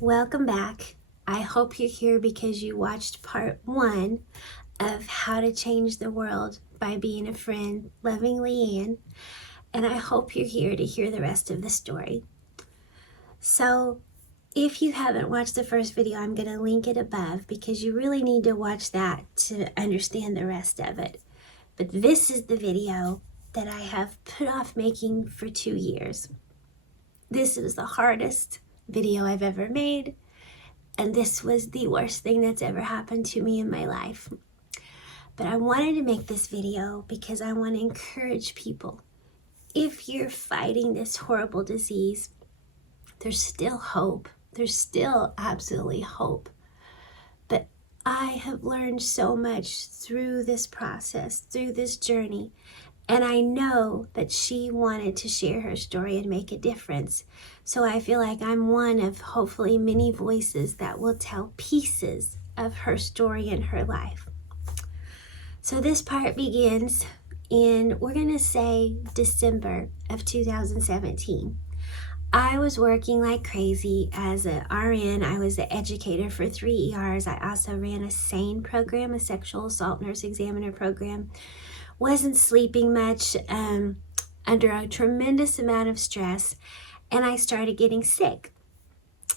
Welcome back. I hope you're here because you watched part 1 of How to Change the World by Being a Friend, Loving LeAnn, and I hope you're here to hear the rest of the story. So if you haven't watched the first video, I'm going to link it above because you really need to watch that to understand the rest of it. But this is the video that I have put off making for 2 years. This is the hardest video I've ever made. And this was the worst thing that's ever happened to me in my life. But I wanted to make this video because I want to encourage people. If you're fighting this horrible disease, there's still hope. There's still absolutely hope. But I have learned so much through this process, through this journey. And I know that she wanted to share her story and make a difference. So I feel like I'm one of hopefully many voices that will tell pieces of her story and her life. So this part begins in, we're going to say, December of 2017. I was working like crazy as an RN. I was the educator for 3 ERs. I also ran a SANE program, a sexual assault nurse examiner program. Wasn't sleeping much, under a tremendous amount of stress, and I started getting sick.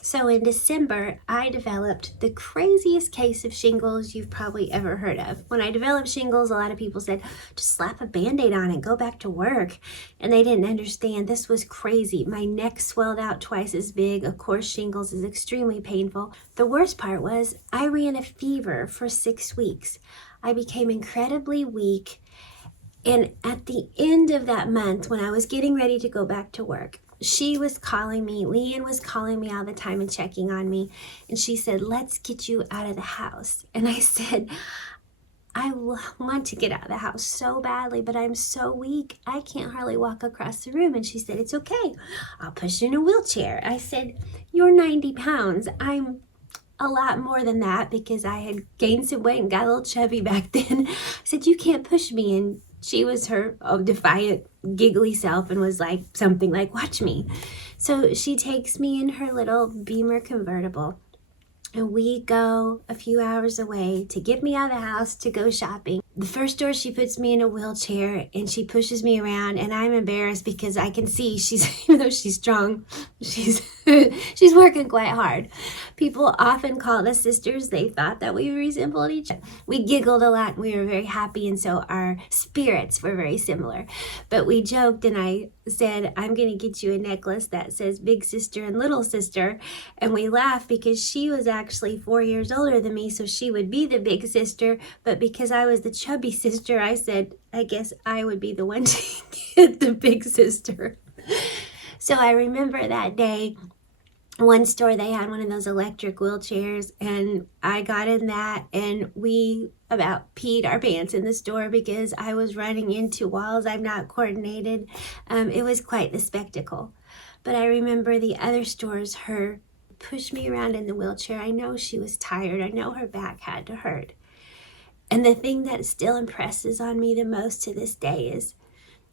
So in December, I developed the craziest case of shingles you've probably ever heard of. When I developed shingles, a lot of people said, just slap a Band-Aid on it, go back to work. And they didn't understand this was crazy. My neck swelled out twice as big. Of course, shingles is extremely painful. The worst part was I ran a fever for 6 weeks. I became incredibly weak. And at the end of that month, when I was getting ready to go back to work, she was calling me, LeAnn was calling me all the time and checking on me. And she said, let's get you out of the house. And I said, I want to get out of the house so badly, but I'm so weak, I can't hardly walk across the room. And she said, it's okay, I'll push you in a wheelchair. I said, you're 90 pounds. I'm a lot more than that because I had gained some weight and got a little chubby back then. I said, you can't push me. And she was her defiant, giggly self and was like something like, watch me. So she takes me in her little Beamer convertible and we go a few hours away to get me out of the house to go shopping. The first door, she puts me in a wheelchair and she pushes me around, and I'm embarrassed because I can see she's, even though she's strong, she's she's working quite hard. People often called us sisters. They thought that we resembled each other. We giggled a lot and we were very happy, and so our spirits were very similar. But we joked and I said, I'm going to get you a necklace that says big sister and little sister. And we laughed because she was actually 4 years older than me, so she would be the big sister. But because I was the chubby sister, I said, I guess I would be the one to get the big sister. So I remember that day, one store, they had one of those electric wheelchairs, and I got in that, and we about peed our pants in the store because I was running into walls I've not coordinated. It was quite the spectacle. But I remember the other stores, her pushed me around in the wheelchair. I know she was tired. I know her back had to hurt. And the thing that still impresses on me the most to this day is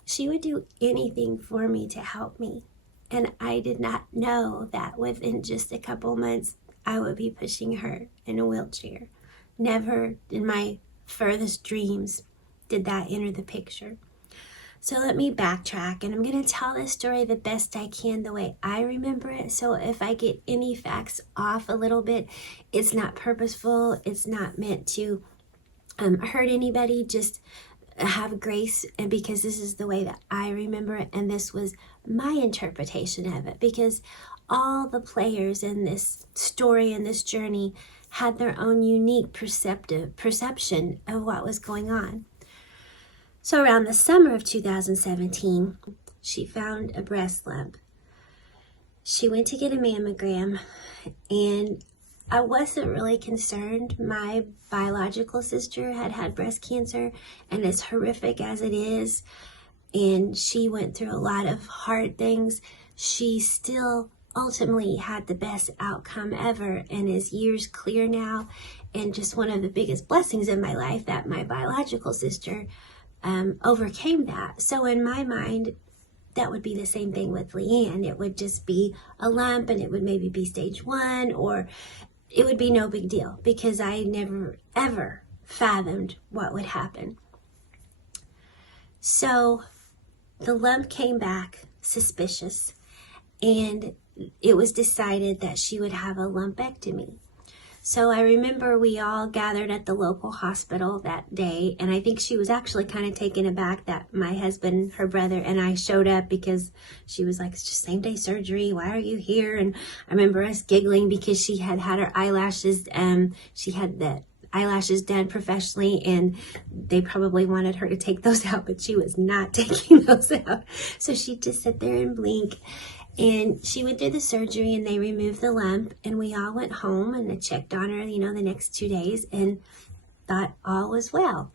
she would do anything for me to help me. And I did not know that within just a couple months, I would be pushing her in a wheelchair. Never in my furthest dreams did that enter the picture. So let me backtrack, and I'm going to tell this story the best I can, the way I remember it. So if I get any facts off a little bit, it's not purposeful. It's not meant to hurt anybody. Just have grace, and because this is the way that I remember it, and this was my interpretation of it, because all the players in this story and this journey had their own unique perception of what was going on. So around the summer of 2017, she found a breast lump. She went to get a mammogram, and I wasn't really concerned. My biological sister had had breast cancer, and as horrific as it is, and she went through a lot of hard things, she still ultimately had the best outcome ever and is years clear now. And just one of the biggest blessings in my life that my biological sister overcame that. So in my mind, that would be the same thing with LeAnn. It would just be a lump, and it would maybe be stage 1, or it would be no big deal, because I never ever fathomed what would happen. So the lump came back suspicious, and it was decided that she would have a lumpectomy. So I remember we all gathered at the local hospital that day, and I think she was actually kind of taken aback that my husband, her brother, and I showed up, because she was like, it's just same day surgery, why are you here? And I remember us giggling because she had had her eyelashes, she had the eyelashes done professionally, and they probably wanted her to take those out, but she was not taking those out. So she just sat there and blink. And she went through the surgery, and they removed the lump, and we all went home, and I checked on her, the next 2 days, and thought all was well.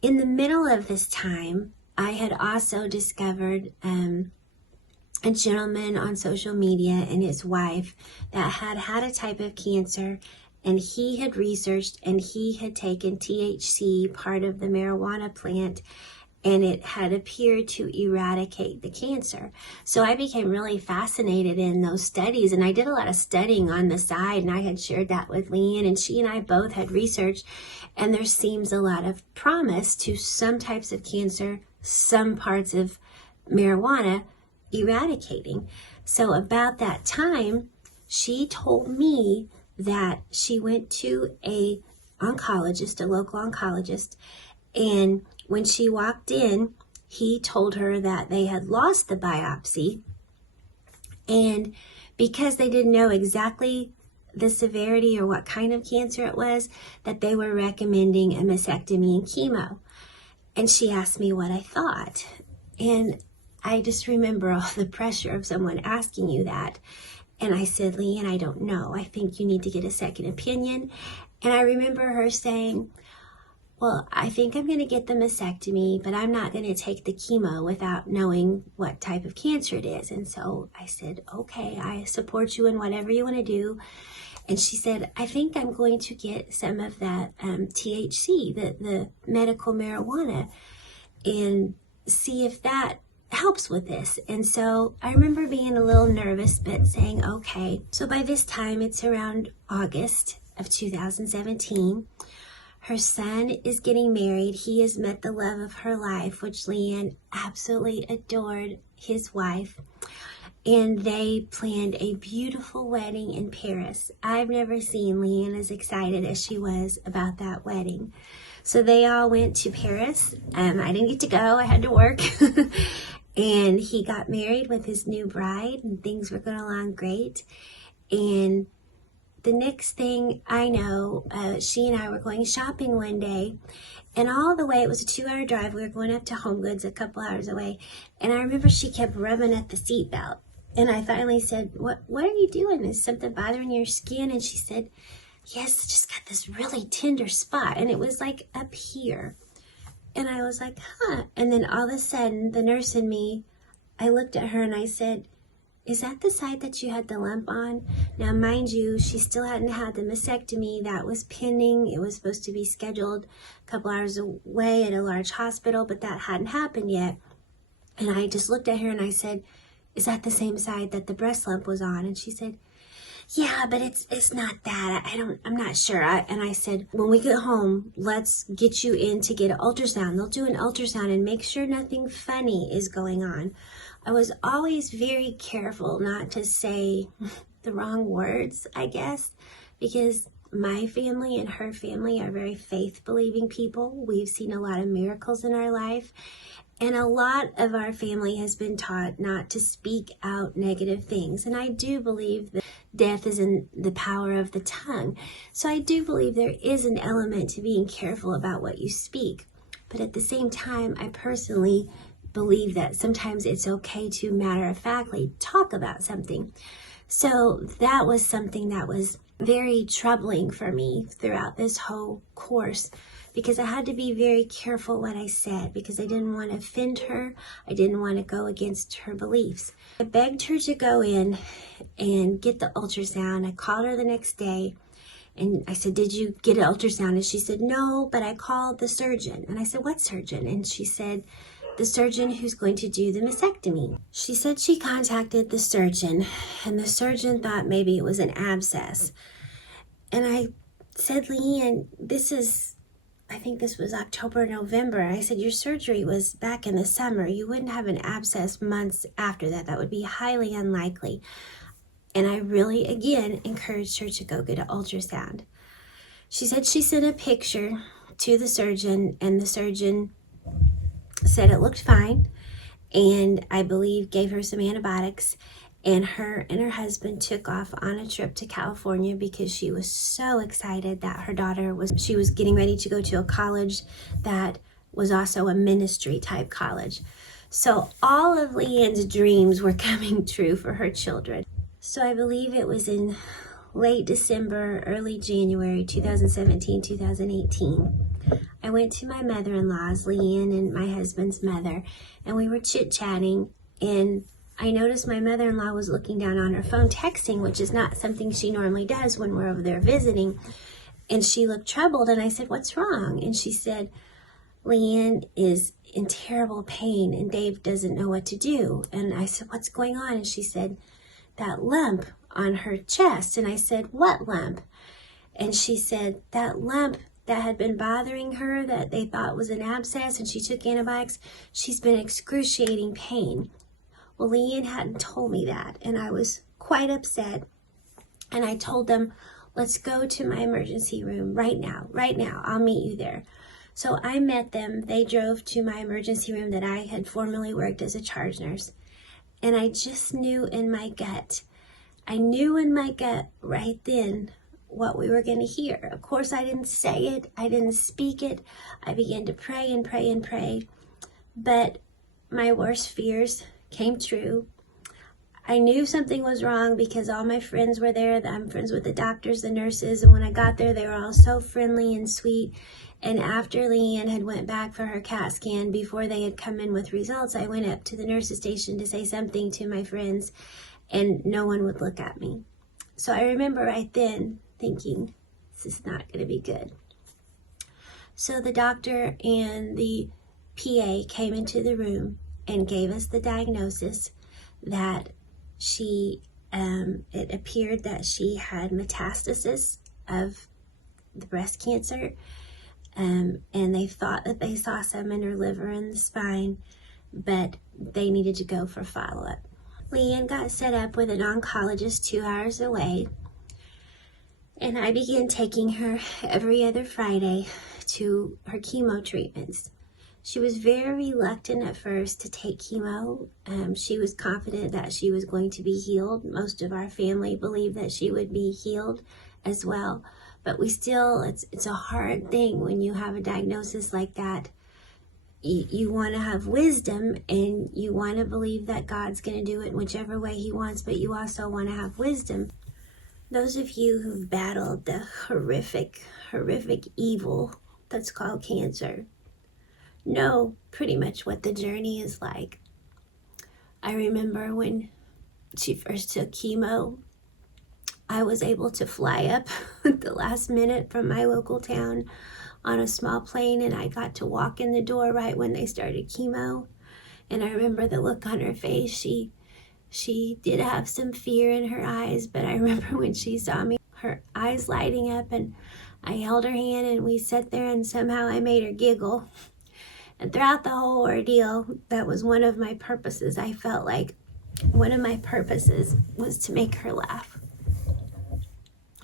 In the middle of this time, I had also discovered a gentleman on social media and his wife that had a type of cancer, and he had researched, and he had taken THC, part of the marijuana plant, and it had appeared to eradicate the cancer. So I became really fascinated in those studies, and I did a lot of studying on the side, and I had shared that with LeAnn, and she and I both had researched, and there seems a lot of promise to some types of cancer, some parts of marijuana eradicating. So about that time, she told me that she went to a oncologist, a local oncologist, and when she walked in, he told her that they had lost the biopsy, and because they didn't know exactly the severity or what kind of cancer it was, that they were recommending a mastectomy and chemo. And she asked me what I thought, and I just remember all the pressure of someone asking you that. And I said, LeAnn, I don't know. I think you need to get a second opinion. And I remember her saying, well, I think I'm going to get the mastectomy, but I'm not going to take the chemo without knowing what type of cancer it is. And so I said, okay, I support you in whatever you want to do. And she said, I think I'm going to get some of that THC, the medical marijuana, and see if that helps with this. And so I remember being a little nervous, but saying, okay. So by this time, it's around August of 2017. Her son is getting married. He has met the love of her life, which LeAnn absolutely adored his wife. And they planned a beautiful wedding in Paris. I've never seen LeAnn as excited as she was about that wedding. So they all went to Paris. I didn't get to go. I had to work. And he got married with his new bride, and things were going along great. And the next thing I know, she and I were going shopping one day, and all the way, it was a 2-hour drive. We were going up to Home Goods a couple hours away, and I remember she kept rubbing at the seatbelt, and I finally said, what are you doing? Is something bothering your skin? And she said, yes, I just got this really tender spot, and it was like up here. And I was like, huh. And then all of a sudden, the nurse in me, I looked at her and I said, is that the side that you had the lump on? Now, mind you, she still hadn't had the mastectomy. That was pending. It was supposed to be scheduled a couple hours away at a large hospital, but that hadn't happened yet. And I just looked at her and I said, is that the same side that the breast lump was on? And she said, yeah, but it's not that. I'm not sure. And I said, when we get home, let's get you in to get an ultrasound. They'll do an ultrasound and make sure nothing funny is going on. I was always very careful not to say the wrong words, I guess, because my family and her family are very faith-believing people. We've seen a lot of miracles in our life, and a lot of our family has been taught not to speak out negative things. And I do believe that death is in the power of the tongue. So I do believe there is an element to being careful about what you speak. But at the same time, I personally believe that sometimes it's okay to matter-of-factly talk about something. So that was something that was very troubling for me throughout this whole course, because I had to be very careful what I said, because I didn't want to offend her. I didn't want to go against her beliefs. I begged her to go in and get the ultrasound. I called her the next day and I said, did you get an ultrasound? And she said, no, but I called the surgeon. And I said, what surgeon? And she said, the surgeon who's going to do the mastectomy. She said she contacted the surgeon, and the surgeon thought maybe it was an abscess. And I said, LeAnn, I think this was October, November. I said, your surgery was back in the summer. You wouldn't have an abscess months after that. That would be highly unlikely. And I really, again, encouraged her to go get an ultrasound. She said she sent a picture to the surgeon, and the surgeon said it looked fine, and I believe gave her some antibiotics, and her husband took off on a trip to California because she was so excited that her daughter was getting ready to go to a college that was also a ministry type college. So all of LeAnn's dreams were coming true for her children. So I believe it was in late December, early January 2017, 2018. I went to my mother-in-law's, LeAnn and my husband's mother, and we were chit-chatting, and I noticed my mother-in-law was looking down on her phone texting, which is not something she normally does when we're over there visiting, and she looked troubled, and I said, what's wrong? And she said, LeAnn is in terrible pain, and Dave doesn't know what to do. And I said, what's going on? And she said, that lump on her chest. And I said, what lump? And she said, that lump that had been bothering her that they thought was an abscess, and she took antibiotics, she's been excruciating pain. Well, LeAnn hadn't told me that, and I was quite upset. And I told them, let's go to my emergency room right now, I'll meet you there. So I met them. They drove to my emergency room that I had formerly worked as a charge nurse. And I just knew in my gut, right then what we were going to hear. Of course, I didn't say it. I didn't speak it. I began to pray and pray and pray. But my worst fears came true. I knew something was wrong because all my friends were there. I'm friends with the doctors, the nurses, and when I got there, they were all so friendly and sweet. And after LeAnn had went back for her CAT scan, before they had come in with results, I went up to the nurse's station to say something to my friends, and no one would look at me. So I remember right then thinking, this is not going to be good. So the doctor and the PA came into the room and gave us the diagnosis that it appeared that she had metastasis of the breast cancer, and they thought that they saw some in her liver and the spine, but they needed to go for follow-up. LeAnn got set up with an oncologist 2 hours away, and I began taking her every other Friday to her chemo treatments. She was very reluctant at first to take chemo. She was confident that she was going to be healed. Most of our family believed that she would be healed as well. But it's a hard thing when you have a diagnosis like that. You want to have wisdom, and you want to believe that God's going to do it in whichever way he wants, but you also want to have wisdom. Those of you who've battled the horrific evil that's called cancer know pretty much what the journey is like. I remember when she first took chemo, I was able to fly up at the last minute from my local town on a small plane, and I got to walk in the door right when they started chemo. And I remember the look on her face. She did have some fear in her eyes, but I remember when she saw me, her eyes lighting up, and I held her hand and we sat there, and somehow I made her giggle. And throughout the whole ordeal, that was one of my purposes. I felt like one of my purposes was to make her laugh.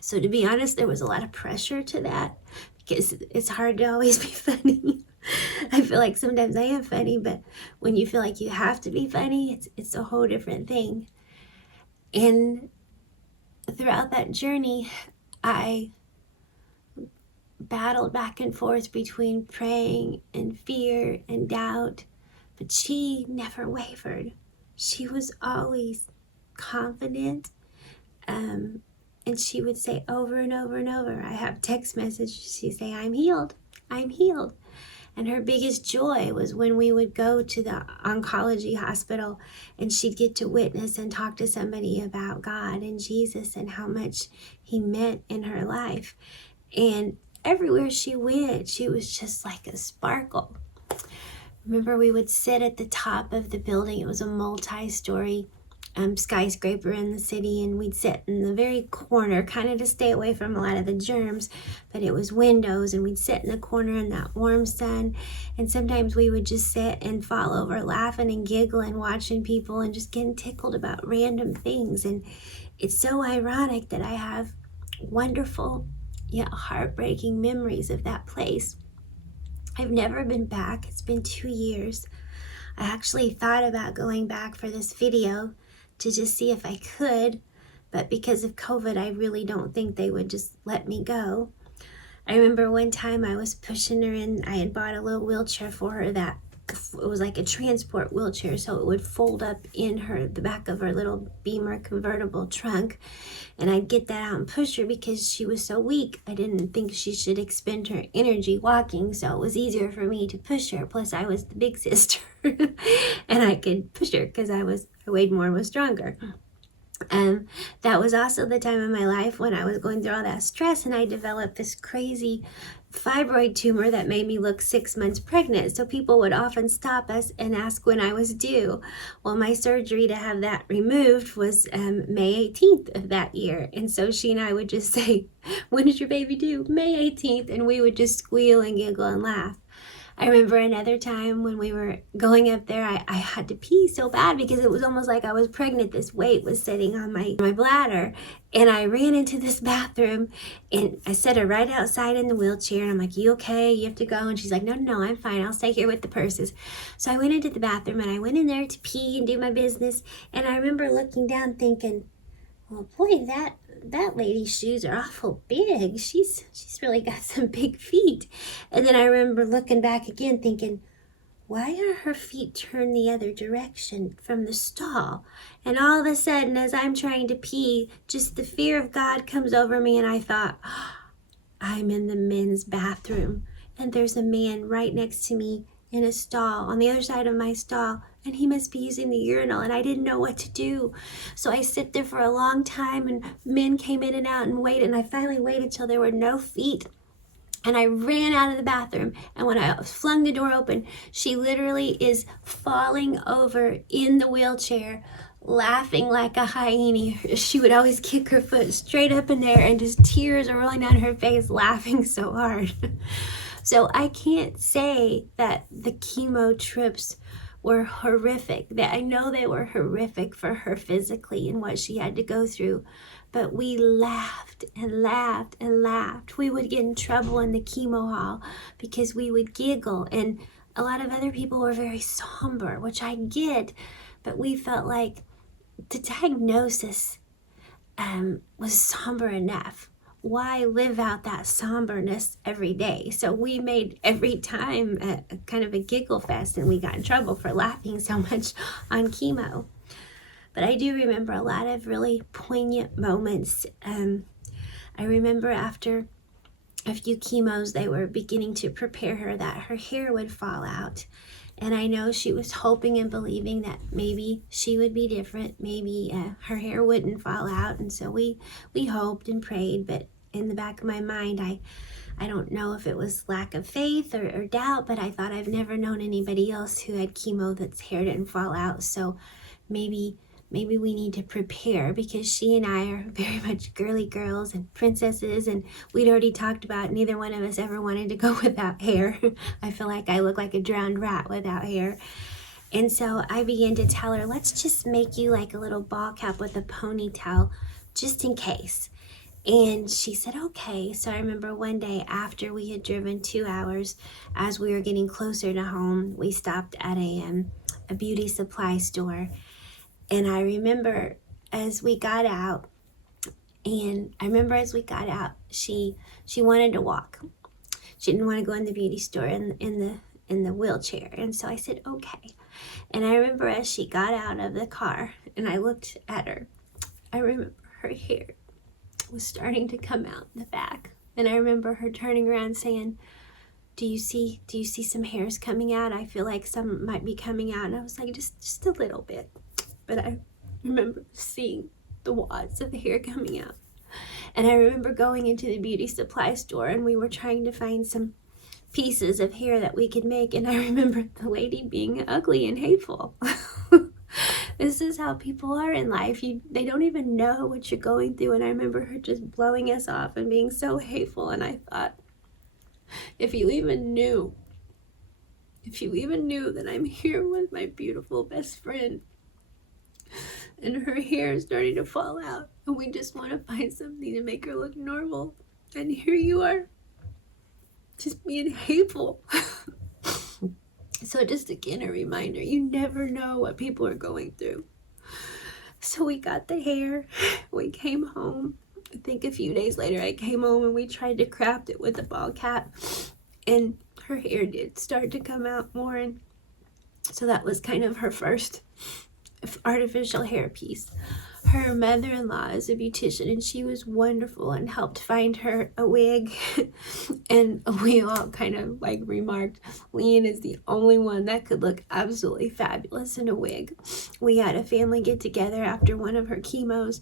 So to be honest, there was a lot of pressure to that because it's hard to always be funny. I feel like sometimes I am funny, but when you feel like you have to be funny, it's a whole different thing. And throughout that journey, I battled back and forth between praying and fear and doubt, but she never wavered. She was always confident, and she would say over and over and over, I have text messages, she'd say, I'm healed. And her biggest joy was when we would go to the oncology hospital and she'd get to witness and talk to somebody about God and Jesus and how much he meant in her life. And everywhere she went, she was just like a sparkle. remember we would sit at the top of the building. It was a multi-story skyscraper in the city, and we'd sit in the very corner, kind of to stay away from a lot of the germs, but it was windows, and we'd sit in the corner in that warm sun, and sometimes we would just sit and fall over laughing and giggling, watching people and just getting tickled about random things. And it's so ironic that I have wonderful yet heartbreaking memories of that place. I've never been back. It's been 2 years. I actually thought about going back for this video to just see if I could, but because of COVID, I really don't think they would just let me go. I remember one time I was pushing her in. I had bought a little wheelchair for her that it was like a transport wheelchair, so it would fold up in the back of her little Beamer convertible trunk, and I'd get that out and push her because she was so weak. I didn't think she should expend her energy walking, so it was easier for me to push her. Plus I was the big sister and I could push her because I weighed more and was stronger. That was also the time in my life when I was going through all that stress, and I developed this crazy fibroid tumor that made me look 6 months pregnant. So people would often stop us and ask when I was due. Well, my surgery to have that removed was May 18th of that year. And so she and I would just say, when is your baby due? May 18th. And we would just squeal and giggle and laugh. I remember another time when we were going up there, I had to pee so bad because it was almost like I was pregnant. This weight was sitting on my bladder, and I ran into this bathroom, and I set her right outside in the wheelchair, and I'm like, you okay? You have to go? And she's like, no, I'm fine. I'll stay here with the purses. So I went into the bathroom, and I went in there to pee and do my business, and I remember looking down thinking, well, boy, that lady's shoes are awful big. She's really got some big feet. And then I remember looking back again thinking, why are her feet turned the other direction from the stall? And all of a sudden, as I'm trying to pee, just the fear of God comes over me, and I thought, oh, I'm in the men's bathroom, and there's a man right next to me in a stall on the other side of my stall, and he must be using the urinal, and I didn't know what to do. So I sit there for a long time, and men came in and out and waited, and I finally waited till there were no feet. And I ran out of the bathroom, and when I flung the door open, she literally is falling over in the wheelchair, laughing like a hyena. She would always kick her foot straight up in there, and just tears are rolling down her face, laughing so hard. So I can't say that the chemo trips were horrific. I know they were horrific for her physically and what she had to go through, but we laughed and laughed and laughed. We would get in trouble in the chemo hall because we would giggle, and a lot of other people were very somber, which I get, but we felt like the diagnosis was somber enough. Why live out that somberness every day? So we made every time a kind of a giggle fest, and we got in trouble for laughing so much on chemo. But I do remember a lot of really poignant moments. I remember after a few chemos, they were beginning to prepare her that her hair would fall out. And I know she was hoping and believing that maybe she would be different. Maybe her hair wouldn't fall out. And so we hoped and prayed. But in the back of my mind, I don't know if it was lack of faith or doubt, but I thought I've never known anybody else who had chemo that's hair didn't fall out. So maybe we need to prepare, because she and I are very much girly girls and princesses, and we'd already talked about neither one of us ever wanted to go without hair. I feel like I look like a drowned rat without hair. And so I began to tell her, let's just make you like a little ball cap with a ponytail just in case. And she said, okay. So I remember one day after we had driven 2 hours, as we were getting closer to home, we stopped at a beauty supply store. And I remember as we got out, she wanted to walk. She didn't want to go in the beauty store in the wheelchair. And so I said, okay. And I remember as she got out of the car and I looked at her, I remember her hair was starting to come out in the back. And I remember her turning around saying, do you see some hairs coming out? I feel like some might be coming out. And I was like, just a little bit. But I remember seeing the wads of hair coming out. And I remember going into the beauty supply store, and we were trying to find some pieces of hair that we could make. And I remember the lady being ugly and hateful. This is how people are in life. They don't even know what you're going through. And I remember her just blowing us off and being so hateful. And I thought, if you even knew that I'm here with my beautiful best friend and her hair is starting to fall out and we just want to find something to make her look normal, and here you are just being hateful. So just again, a reminder, you never know what people are going through. So we got the hair, we came home. I think a few days later I came home and we tried to craft it with a ball cap, and her hair did start to come out more, and so that was kind of her first artificial hair piece. Her mother-in-law is a beautician, and she was wonderful and helped find her a wig. And we all kind of like remarked, LeAnn is the only one that could look absolutely fabulous in a wig. We had a family get together after one of her chemos,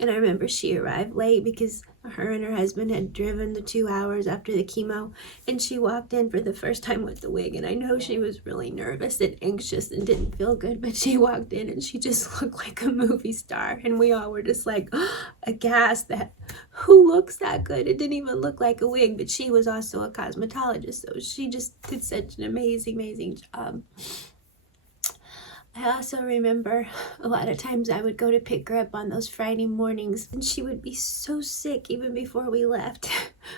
and I remember she arrived late because her and her husband had driven the 2 hours after the chemo, and she walked in for the first time with the wig, and I know she was really nervous and anxious and didn't feel good, but she walked in and she just looked like a movie star, and we all were just like aghast that who looks that good. It didn't even look like a wig, but she was also a cosmetologist, so she just did such an amazing job. I also remember a lot of times I would go to pick her up on those Friday mornings, and she would be so sick even before we left.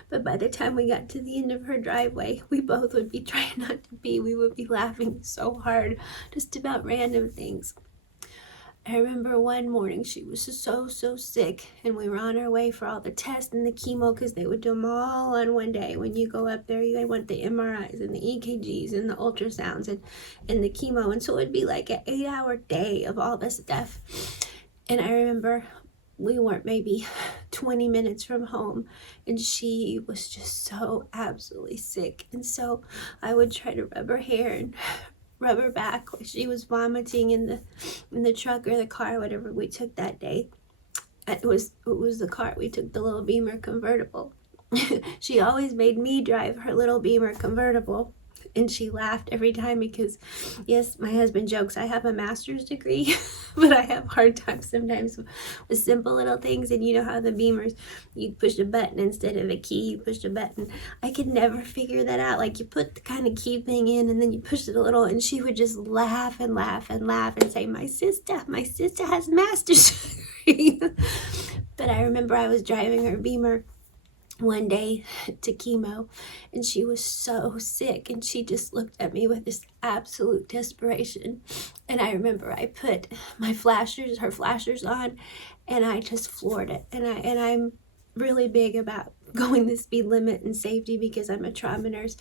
But by the time we got to the end of her driveway, we both would be trying not to be. We would be laughing so hard just about random things. I remember one morning she was so sick, and we were on our way for all the tests and the chemo, because they would do them all on one day. When you go up there, they want the MRIs and the EKGs and the ultrasounds and the chemo, and so it would be like an 8-hour day of all this stuff. And I remember we weren't maybe 20 minutes from home, and she was just so absolutely sick, and so I would try to rub her hair and rub her back. She was vomiting in the truck or the car, whatever we took that day. It was the car. We took the little Beamer convertible. She always made me drive her little Beamer convertible, and she laughed every time because, yes, my husband jokes I have a master's degree, but I have hard times sometimes with simple little things. And you know how the Beamers, you push a button instead of a key, you push a button. I could never figure that out. Like, you put the kind of key thing in and then you push it a little, and she would just laugh and laugh and laugh and say, my sister has a master's degree. But I remember I was driving her Beamer one day to chemo, and she was so sick, and she just looked at me with this absolute desperation. And I remember I put her flashers on, and I just floored it. And I'm really big about going the speed limit and safety because I'm a trauma nurse,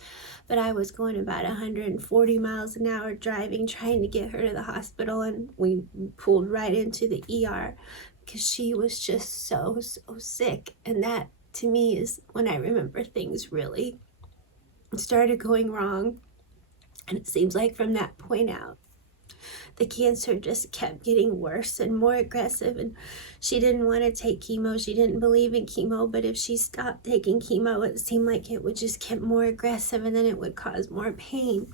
but I was going about 140 miles an hour driving, trying to get her to the hospital, and we pulled right into the ER because she was just so sick. And that, to me, is when I remember things really started going wrong. And it seems like from that point out, the cancer just kept getting worse and more aggressive, and she didn't want to take chemo. She didn't believe in chemo, but if she stopped taking chemo, it seemed like it would just get more aggressive, and then it would cause more pain.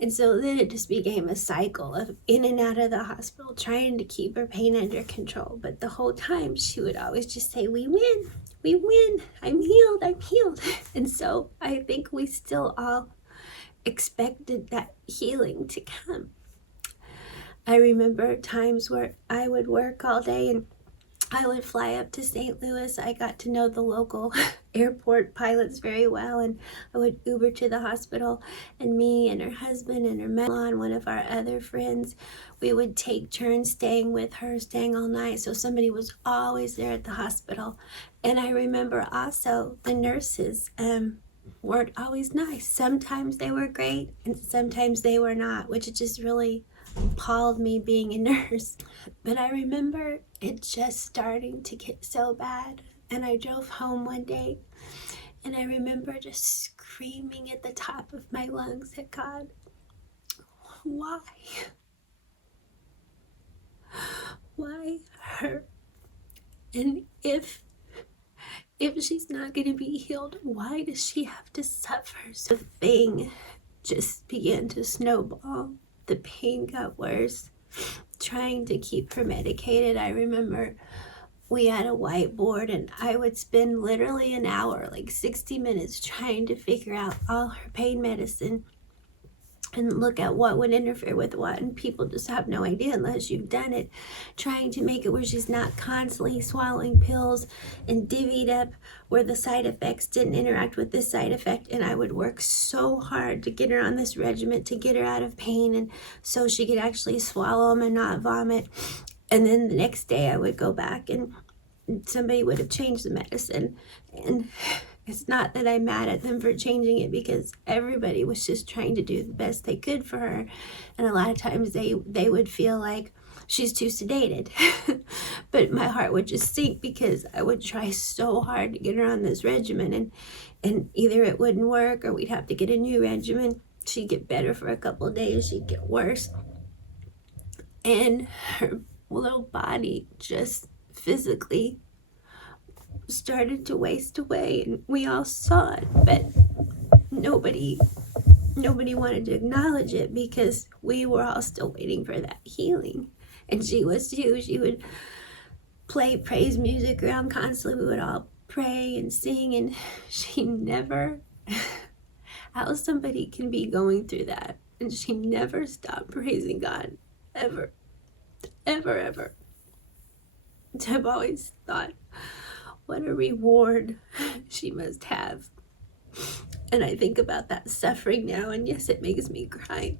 And so then it just became a cycle of in and out of the hospital, trying to keep her pain under control. But the whole time she would always just say, we win, I'm healed. And so I think we still all expected that healing to come. I remember times where I would work all day and I would fly up to St. Louis. I got to know the local airport pilots very well, and I would Uber to the hospital, and me and her husband and her mother-in-law and one of our other friends, we would take turns staying with her, staying all night, so somebody was always there at the hospital. And I remember also the nurses weren't always nice. Sometimes they were great, and sometimes they were not, which just really appalled me being a nurse. But I remember it just starting to get so bad, and I drove home one day, and I remember just screaming at the top of my lungs at God, why her? And if If she's not going to be healed, why does she have to suffer? So the thing just began to snowball. The pain got worse. Trying to keep her medicated, I remember we had a whiteboard and I would spend literally an hour, like 60 minutes, trying to figure out all her pain medicine and look at what would interfere with what, and people just have no idea unless you've done it, trying to make it where she's not constantly swallowing pills and divvied up where the side effects didn't interact with this side effect. And I would work so hard to get her on this regimen, to get her out of pain, and so she could actually swallow them and not vomit. And then the next day I would go back and somebody would have changed the medicine. And it's not that I'm mad at them for changing it, because everybody was just trying to do the best they could for her. And a lot of times they would feel like she's too sedated. But my heart would just sink because I would try so hard to get her on this regimen, and either it wouldn't work or we'd have to get a new regimen. She'd get better for a couple of days, she'd get worse. And her little body just physically started to waste away, and we all saw it, but nobody wanted to acknowledge it because we were all still waiting for that healing. And she was too. She would play praise music around constantly. We would all pray and sing, and she never how somebody can be going through that and she never stopped praising God, ever. I've always thought, what a reward she must have. And I think about that suffering now, and yes, it makes me cry.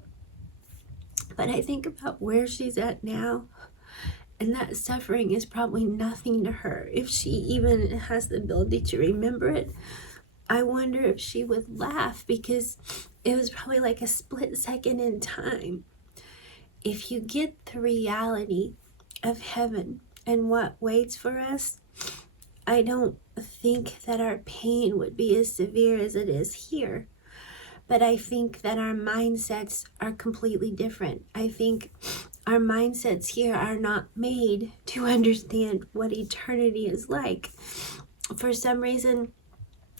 But I think about where she's at now, and that suffering is probably nothing to her. If she even has the ability to remember it, I wonder if she would laugh, because it was probably like a split second in time. If you get the reality of heaven and what waits for us, I don't think that our pain would be as severe as it is here. But I think that our mindsets are completely different. I think our mindsets here are not made to understand what eternity is like. For some reason,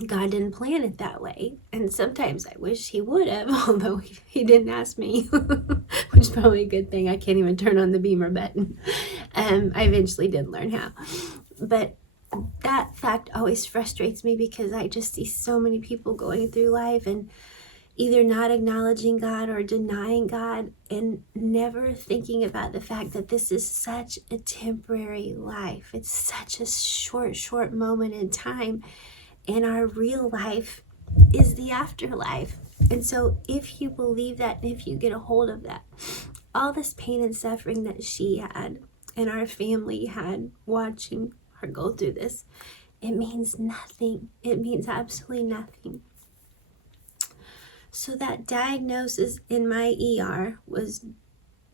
God didn't plan it that way. And sometimes I wish he would have, although he didn't ask me, which is probably a good thing. I can't even turn on the beamer button. I eventually did learn how. But that fact always frustrates me, because I just see so many people going through life and either not acknowledging God or denying God, and never thinking about the fact that this is such a temporary life. It's such a short moment in time. And our real life is the afterlife. And so if you believe that, and if you get a hold of that, all this pain and suffering that she had and our family had watching her go through this, it means nothing. It means absolutely nothing. So that diagnosis in my ER was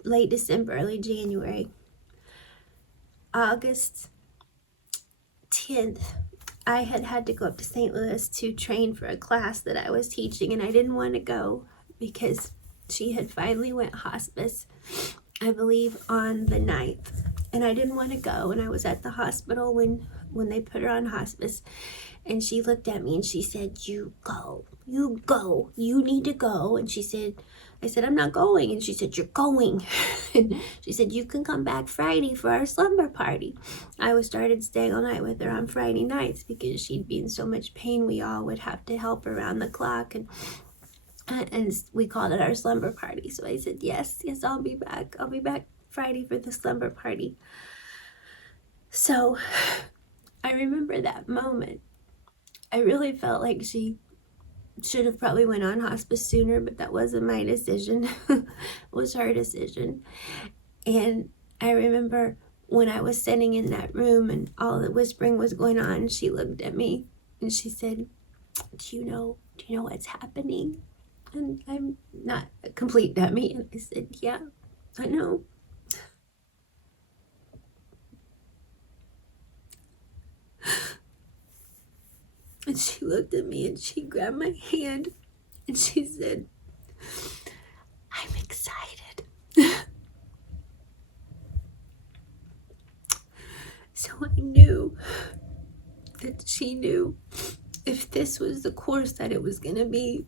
late December, early January. August 10th, I had to go up to St. Louis to train for a class that I was teaching, and I didn't want to go because she had finally went hospice, I believe, on the 9th. And I didn't want to go, and I was at the hospital when they put her on hospice, and she looked at me and she said, you go, you need to go. And I said, I'm not going. And she said, you're going. And she said, you can come back Friday for our slumber party. I started staying all night with her on Friday nights because she'd be in so much pain. We all would have to help her around the clock. And we called it our slumber party. So I said, yes, I'll be back. I'll be back Friday for the slumber party. So I remember that moment. I really felt like she should have probably went on hospice sooner, but that wasn't my decision. It was her decision. And I remember when I was sitting in that room and all the whispering was going on, she looked at me and she said, do you know what's happening? And I'm not a complete dummy. And I said, yeah, I know. And she looked at me and she grabbed my hand and she said, I'm excited. So I knew that that she knew if this was the course that it was going to be,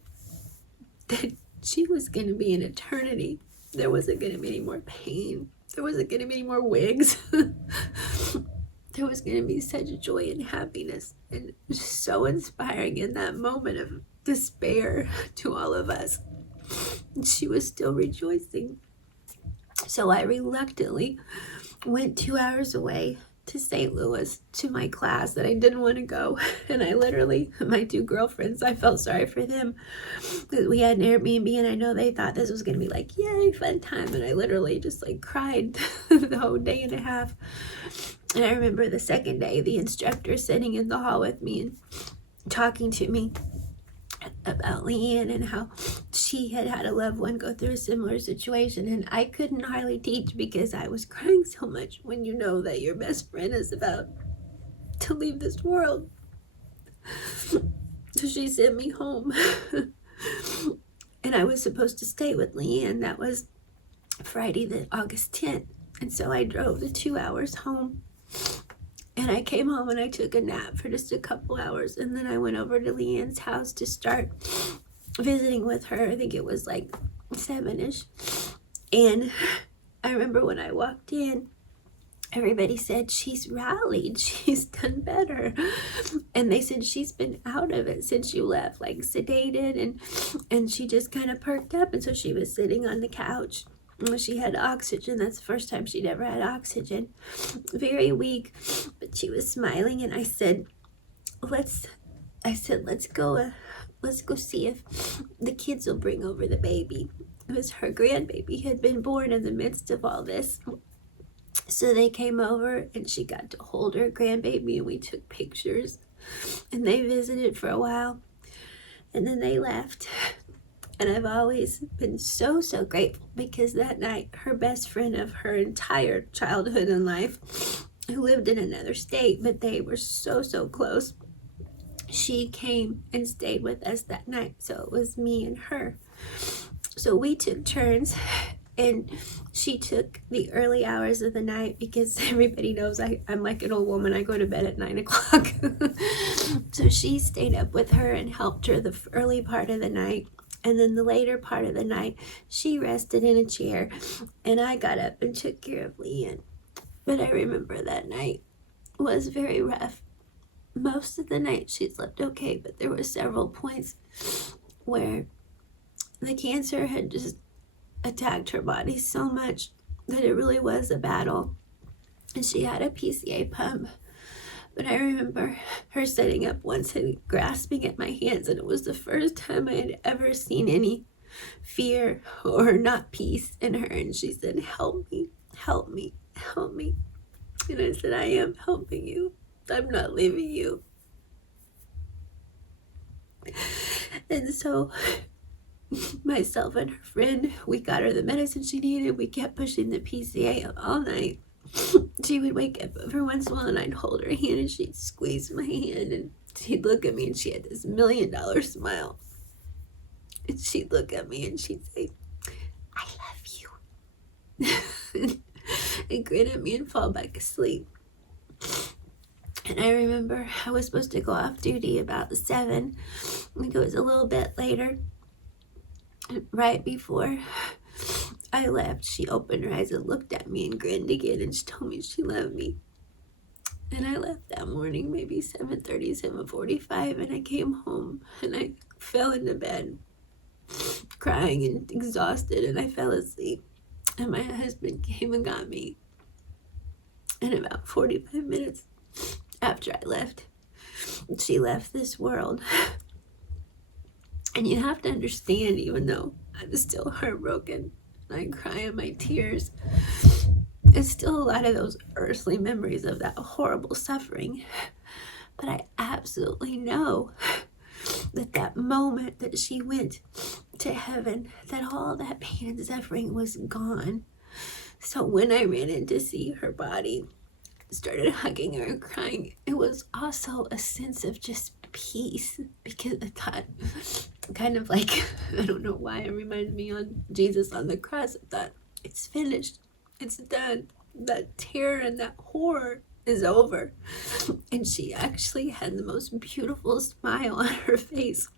that she was going to be in eternity. There wasn't going to be any more pain. There wasn't going to be any more wigs. There was going to be such joy and happiness, and it was so inspiring in that moment of despair to all of us. And she was still rejoicing. So I reluctantly went 2 hours away to St. Louis to my class that I didn't want to go. And I literally, my 2 girlfriends, I felt sorry for them because we had an Airbnb, and I know they thought this was going to be like, yay, fun time. And I literally just like cried the whole day and a half. And I remember the second day, the instructor sitting in the hall with me and talking to me about LeAnn and how she had had a loved one go through a similar situation, and I couldn't hardly teach because I was crying so much when you know that your best friend is about to leave this world. So she sent me home and I was supposed to stay with LeAnn. That was Friday, the August 10th, and so I drove the 2 hours home. And I came home and I took a nap for just a couple hours. And then I went over to LeAnn's house to start visiting with her. I think it was like 7-ish. And I remember when I walked in, everybody said, she's rallied. She's done better. And they said she's been out of it since you left, like sedated. And she just kind of perked up. And so she was sitting on the couch. She had oxygen. That's the first time she'd ever had oxygen. Very weak, but she was smiling. And I said, let's go see if the kids will bring over the baby. It was her grandbaby, had been born in the midst of all this. So they came over and she got to hold her grandbaby, and we took pictures, and they visited for a while, and then they left. And I've always been so grateful because that night, her best friend of her entire childhood and life, who lived in another state, but they were so close, she came and stayed with us that night. So it was me and her. So we took turns, and she took the early hours of the night because everybody knows I'm like an old woman. I go to bed at 9 o'clock. So she stayed up with her and helped her the early part of the night. And then the later part of the night, she rested in a chair, and I got up and took care of LeAnn. But I remember that night was very rough. Most of the night she slept okay, but there were several points where the cancer had just attacked her body so much that it really was a battle. And she had a PCA pump. But I remember her sitting up once and grasping at my hands, and it was the first time I had ever seen any fear or not peace in her. And she said, help me, help me, help me. And I said, I am helping you. I'm not leaving you. And so myself and her friend, we got her the medicine she needed. We kept pushing the PCA all night. She would wake up every once in a while, and I'd hold her hand, and she'd squeeze my hand, and she'd look at me, and she had this $1 million smile. And she'd look at me and she'd say, I love you. And grin at me and fall back asleep. And I remember I was supposed to go off duty about 7. I think it was a little bit later. And right before I left, she opened her eyes and looked at me and grinned again, and she told me she loved me. And I left that morning, maybe 7:30, 7:45, and I came home and I fell into bed crying and exhausted, and I fell asleep. And my husband came and got me. And about 45 minutes after I left, she left this world. And you have to understand, even though I'm still heartbroken, I cry in my tears, it's still a lot of those earthly memories of that horrible suffering. But I absolutely know that that moment that she went to heaven, that all that pain and suffering was gone. So when I ran in to see her body, started hugging her and crying, it was also a sense of just peace, because I thought, kind of like, I don't know why it reminded me on Jesus on the cross. I thought, it's finished, it's done. That terror and that horror is over. And she actually had the most beautiful smile on her face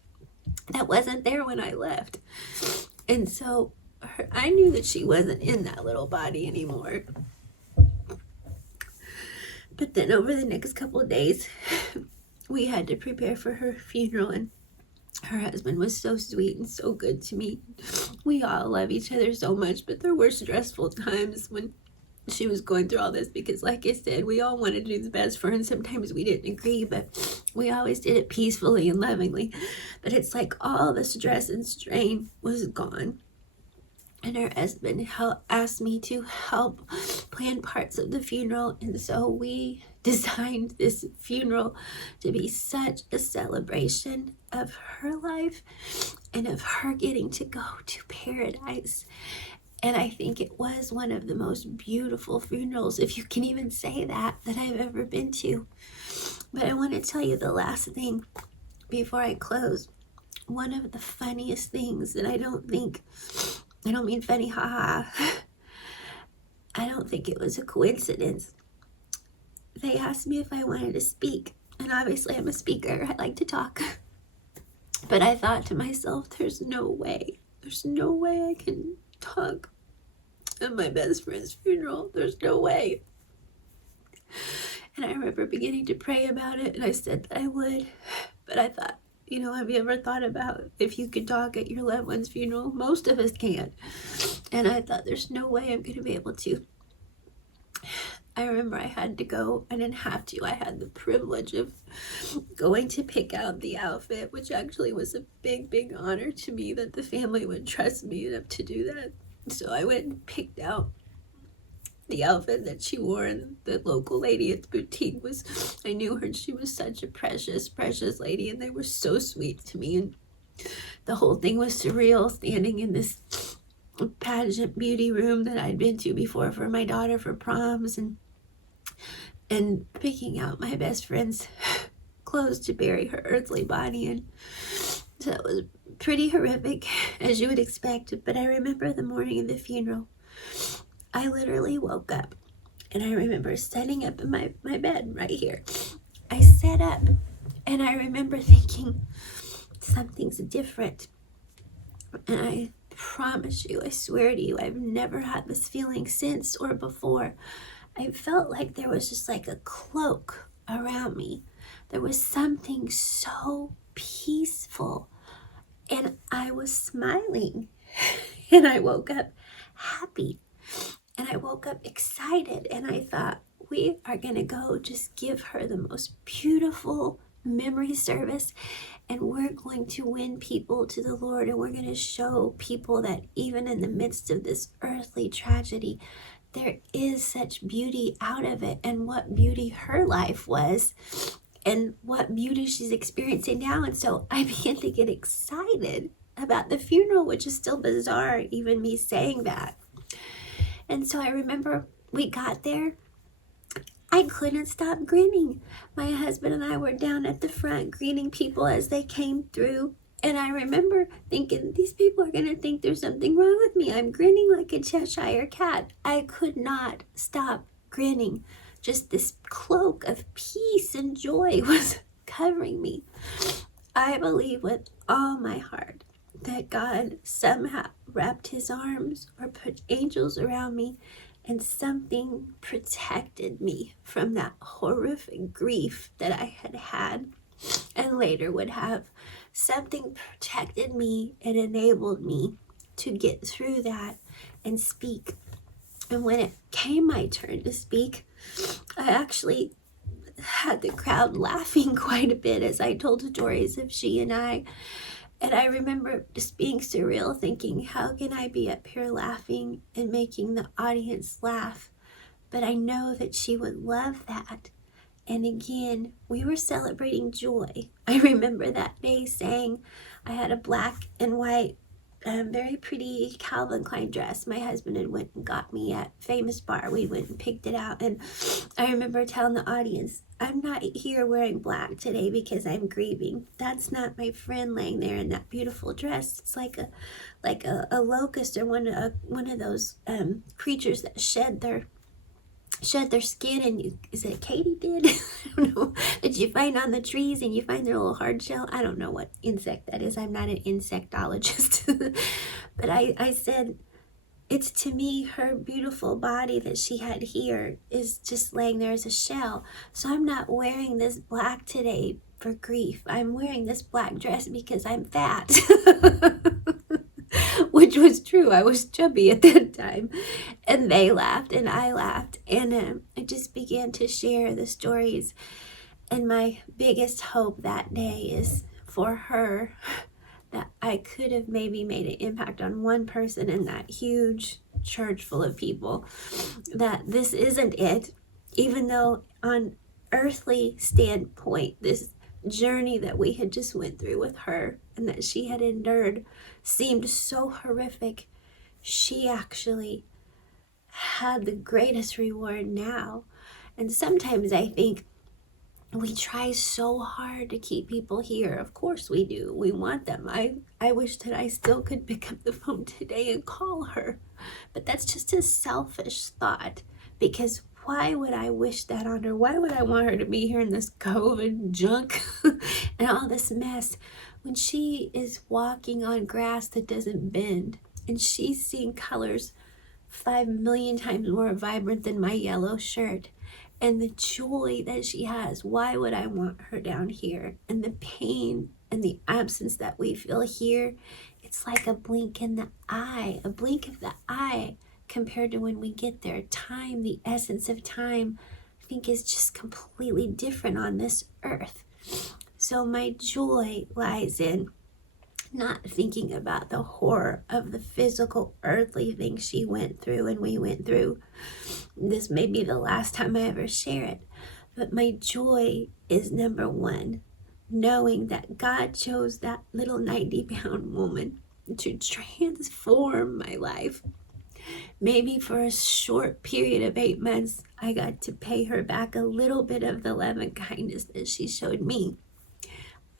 that wasn't there when I left. And so I knew that she wasn't in that little body anymore. But then over the next couple of days, we had to prepare for her funeral, and her husband was so sweet and so good to me. We all love each other so much, but there were stressful times when she was going through all this, because like I said, we all wanted to do the best for her, and sometimes we didn't agree, but we always did it peacefully and lovingly. But it's like all the stress and strain was gone. And her husband asked me to help plan parts of the funeral, and so we designed this funeral to be such a celebration of her life and of her getting to go to paradise. And I think it was one of the most beautiful funerals, if you can even say that I've ever been to. But I want to tell you the last thing before I close. One of the funniest things that I don't mean funny, haha. I don't think it was a coincidence. They asked me if I wanted to speak, and obviously I'm a speaker. I like to talk. But I thought to myself, there's no way I can talk at my best friend's funeral. There's no way. And I remember beginning to pray about it, and I said that I would. But I thought, have you ever thought about if you could talk at your loved one's funeral? Most of us can't. And I thought, there's no way I'm going to be able to. I remember I had to go. I didn't have to. I had the privilege of going to pick out the outfit, which actually was a big, big honor to me that the family would trust me enough to do that. So I went and picked out the outfit that she wore, and the local lady at the boutique I knew her, and she was such a precious, precious lady, and they were so sweet to me. And the whole thing was surreal, standing in this pageant beauty room that I'd been to before for my daughter for proms, and picking out my best friend's clothes to bury her earthly body in. So it was pretty horrific, as you would expect. But I remember the morning of the funeral, I literally woke up, and I remember setting up in my bed right here. I sat up, and I remember thinking, something's different. And I promise you, I swear to you, I've never had this feeling since or before. I felt like there was just like a cloak around me. There was something so peaceful, and I was smiling, and I woke up happy, and I woke up excited, and I thought, we are going to go just give her the most beautiful memory service, and we're going to win people to the Lord, and we're going to show people that even in the midst of this earthly tragedy, there is such beauty out of it, and what beauty her life was, and what beauty she's experiencing now. And so I began to get excited about the funeral, which is still bizarre, even me saying that. And so I remember we got there. I couldn't stop grinning. My husband and I were down at the front greeting people as they came through. And I remember thinking, these people are going to think there's something wrong with me. I'm grinning like a Cheshire cat. I could not stop grinning. Just this cloak of peace and joy was covering me. I believe with all my heart that God somehow wrapped his arms or put angels around me, and something protected me from that horrific grief that I had had and later would have. Something protected me and enabled me to get through that and speak. And when it came my turn to speak, I actually had the crowd laughing quite a bit as I told stories of she and I. And I remember just being surreal, thinking, how can I be up here laughing and making the audience laugh? But I know that she would love that. And again, we were celebrating joy. I remember that day saying, I had a black and white, very pretty Calvin Klein dress my husband had went and got me at Famous Bar. We went and picked it out. And I remember telling the audience, I'm not here wearing black today because I'm grieving. That's not my friend laying there in that beautiful dress. It's like a locust or one of those creatures that shed shed their skin, and is it katydid? I don't know, that you find on the trees and you find their little hard shell. I don't know what insect that is. I'm not an insectologist. But I said, it's to me her beautiful body that she had here is just laying there as a shell. So I'm not wearing this black today for grief. I'm wearing this black dress because I'm fat. Which was true. I was chubby at that time. And they laughed and I laughed. And I just began to share the stories. And my biggest hope that day is for her, that I could have maybe made an impact on one person in that huge church full of people, that this isn't it, even though on earthly standpoint, this journey that we had just went through with her and that she had endured seemed so horrific. She actually had the greatest reward now. And sometimes I think we try so hard to keep people here. Of course we do. We want them. I wish that I still could pick up the phone today and call her. But that's just a selfish thought, because why would I wish that on her? Why would I want her to be here in this COVID junk and all this mess when she is walking on grass that doesn't bend and she's seeing colors 5 million times more vibrant than my yellow shirt? And the joy that she has, why would I want her down here? And the pain and the absence that we feel here, it's like a blink in the eye, a blink of the eye compared to when we get there. Time, the essence of time, I think is just completely different on this earth. So my joy lies in not thinking about the horror of the physical earthly things she went through and we went through. This may be the last time I ever share it, but my joy is number one, knowing that God chose that little 90-pound woman to transform my life. Maybe for a short period of 8 months, I got to pay her back a little bit of the love and kindness that she showed me.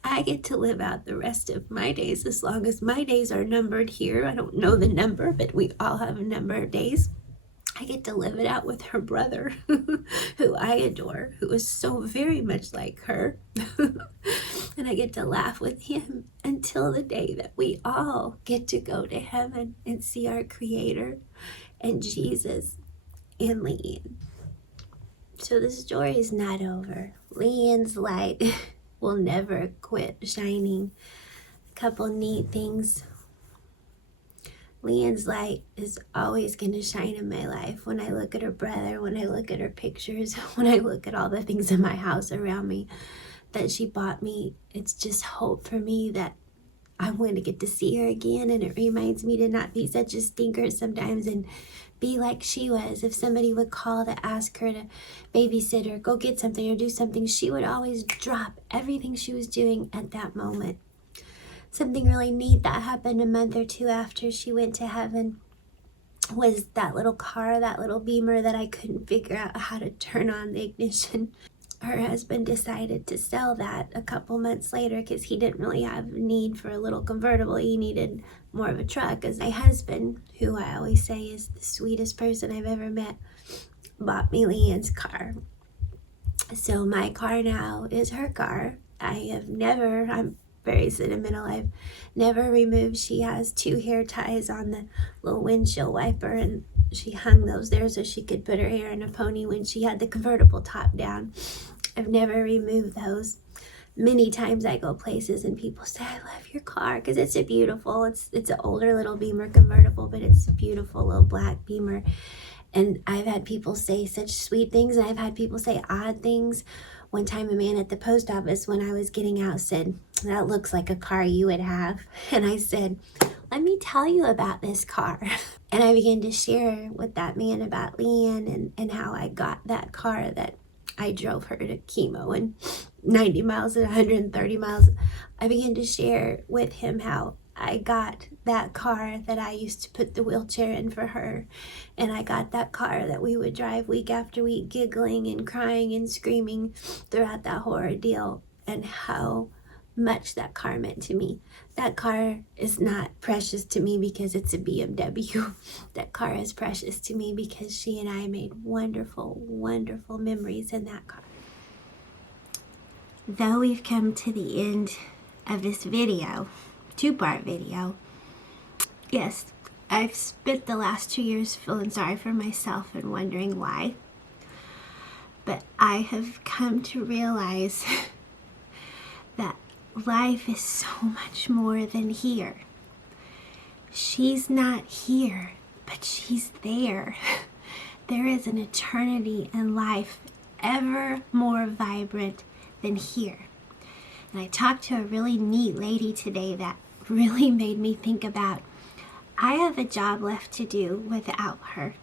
I get to live out the rest of my days, as long as my days are numbered here. I don't know the number, but we all have a number of days. I get to live it out with her brother, who I adore, who is so very much like her. And I get to laugh with him until the day that we all get to go to heaven and see our Creator and Jesus and LeAnn. So the story is not over. LeAnn's light will never quit shining. A couple neat things. LeAnn's light is always going to shine in my life. When I look at her brother, when I look at her pictures, when I look at all the things in my house around me that she bought me, it's just hope for me that I'm going to get to see her again. And it reminds me to not be such a stinker sometimes and be like she was. If somebody would call to ask her to babysit or go get something or do something, she would always drop everything she was doing at that moment. Something really neat that happened a month or two after she went to heaven was that little car, that little Beamer that I couldn't figure out how to turn on the ignition. Her husband decided to sell that a couple months later because he didn't really have a need for a little convertible. He needed more of a truck. Because my husband, who I always say is the sweetest person I've ever met, bought me LeAnn's car. So my car now is her car. I'm very sentimental. I've never removed. She has 2 hair ties on the little windshield wiper, and she hung those there so she could put her hair in a pony when she had the convertible top down. I've never removed those. Many times I go places and people say, I love your car, because it's a beautiful, it's an older little Beamer convertible, but it's a beautiful little black Beamer. And I've had people say such sweet things, and I've had people say odd things. One time a man at the post office when I was getting out said, that looks like a car you would have. And I said, let me tell you about this car. And I began to share with that man about LeAnn and how I got that car that I drove her to chemo and 90 miles and 130 miles. I began to share with him how I got that car that I used to put the wheelchair in for her. And I got that car that we would drive week after week, giggling and crying and screaming throughout that whole ordeal. And how much that car meant to me. That car is not precious to me because it's a BMW. That car is precious to me because she and I made wonderful, wonderful memories in that car. Though we've come to the end of this video, two-part video, yes, I've spent the last 2 years feeling sorry for myself and wondering why. But I have come to realize that life is so much more than here. She's not here, but she's there. There is an eternity in life ever more vibrant than here. And I talked to a really neat lady today that really made me think about, I have a job left to do without her.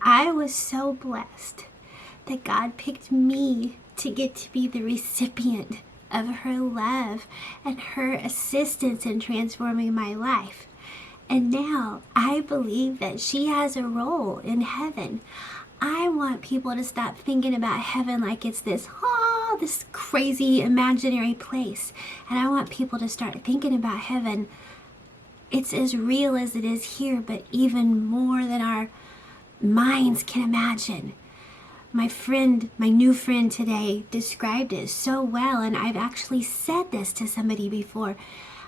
I was so blessed that God picked me to get to be the recipient of her love and her assistance in transforming my life. And now I believe that she has a role in heaven. I want people to stop thinking about heaven like it's this crazy imaginary place. And I want people to start thinking about heaven. It's as real as it is here, but even more than our minds can imagine. My new friend today described it so well, and I've actually said this to somebody before.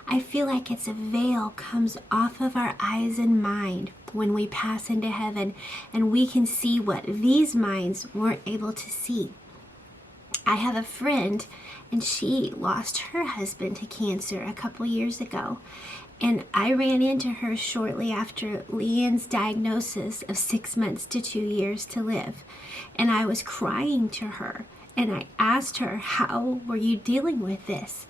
I feel like it's a veil comes off of our eyes and mind when we pass into heaven, and we can see what these minds weren't able to see. I have a friend, and she lost her husband to cancer a couple years ago. And I ran into her shortly after LeAnn's diagnosis of 6 months to 2 years to live. And I was crying to her. And I asked her, how were you dealing with this?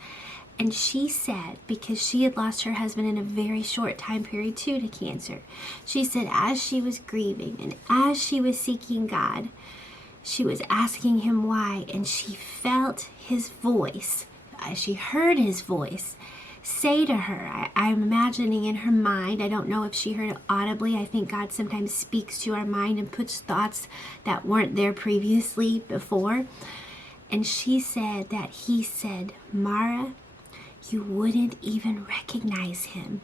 And she said, because she had lost her husband in a very short time period too to cancer, she said as she was grieving and as she was seeking God, she was asking him why. And she felt his voice, she heard his voice say to her, I'm imagining in her mind, I don't know if she heard it audibly. I think God sometimes speaks to our mind and puts thoughts that weren't there previously before. And she said that he said, Mara, you wouldn't even recognize him.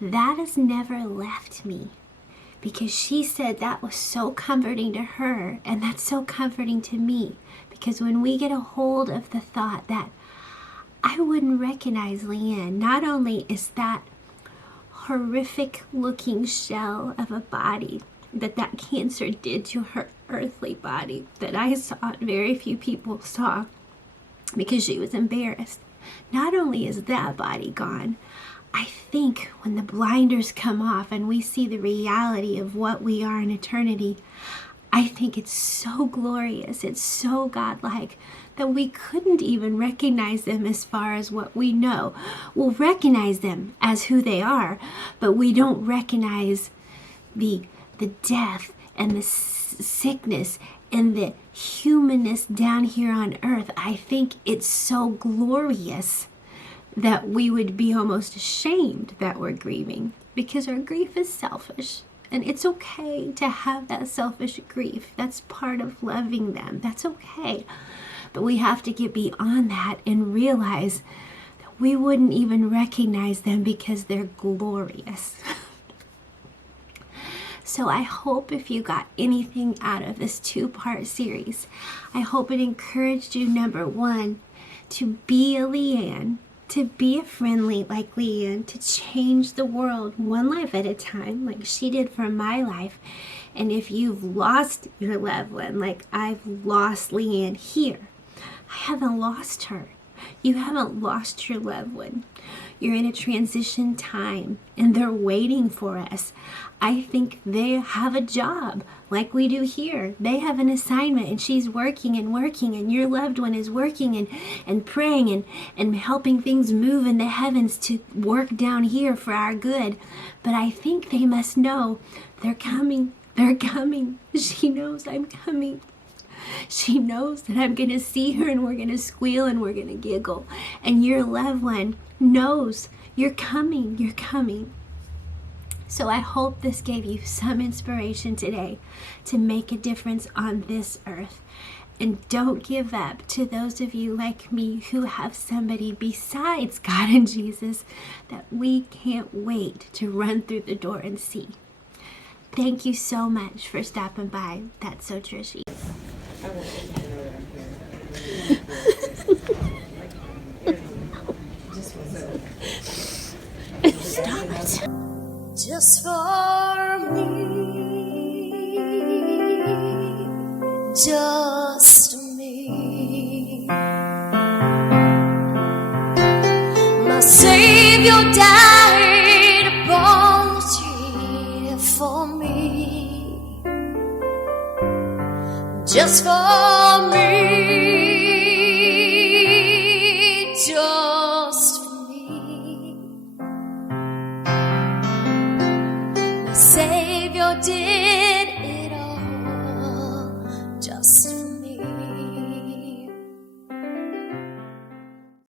That has never left me, because she said that was so comforting to her, and that's so comforting to me, because when we get a hold of the thought that I wouldn't recognize LeAnn, not only is that horrific looking shell of a body that cancer did to her earthly body that I saw and very few people saw because she was embarrassed. Not only is that body gone, I think when the blinders come off and we see the reality of what we are in eternity, I think it's so glorious, it's so godlike that we couldn't even recognize them as far as what we know. We'll recognize them as who they are, but we don't recognize the death and the sickness and the humanness down here on earth. I think it's so glorious that we would be almost ashamed that we're grieving, because our grief is selfish. And it's okay to have that selfish grief. That's part of loving them. That's okay. But we have to get beyond that and realize that we wouldn't even recognize them because they're glorious. So I hope if you got anything out of this 2-part series, I hope it encouraged you, number one, to be a LeAnn, to be a friendly like LeAnn, to change the world one life at a time like she did for my life. And if you've lost your loved one like I've lost LeAnn here, I haven't lost her. You haven't lost your loved one. You're in a transition time and they're waiting for us. I think they have a job like we do here. They have an assignment and she's working and your loved one is working and praying and helping things move in the heavens to work down here for our good. But I think they must know they're coming. They're coming. She knows I'm coming. She knows that I'm going to see her and we're going to squeal and we're going to giggle. And your loved one knows you're coming. You're coming. So I hope this gave you some inspiration today to make a difference on this earth. And don't give up to those of you like me who have somebody besides God and Jesus that we can't wait to run through the door and see. Thank you so much for stopping by. That's so Trishy. Stop it. Just for me, just me. My Savior died upon the tree for me, just for me.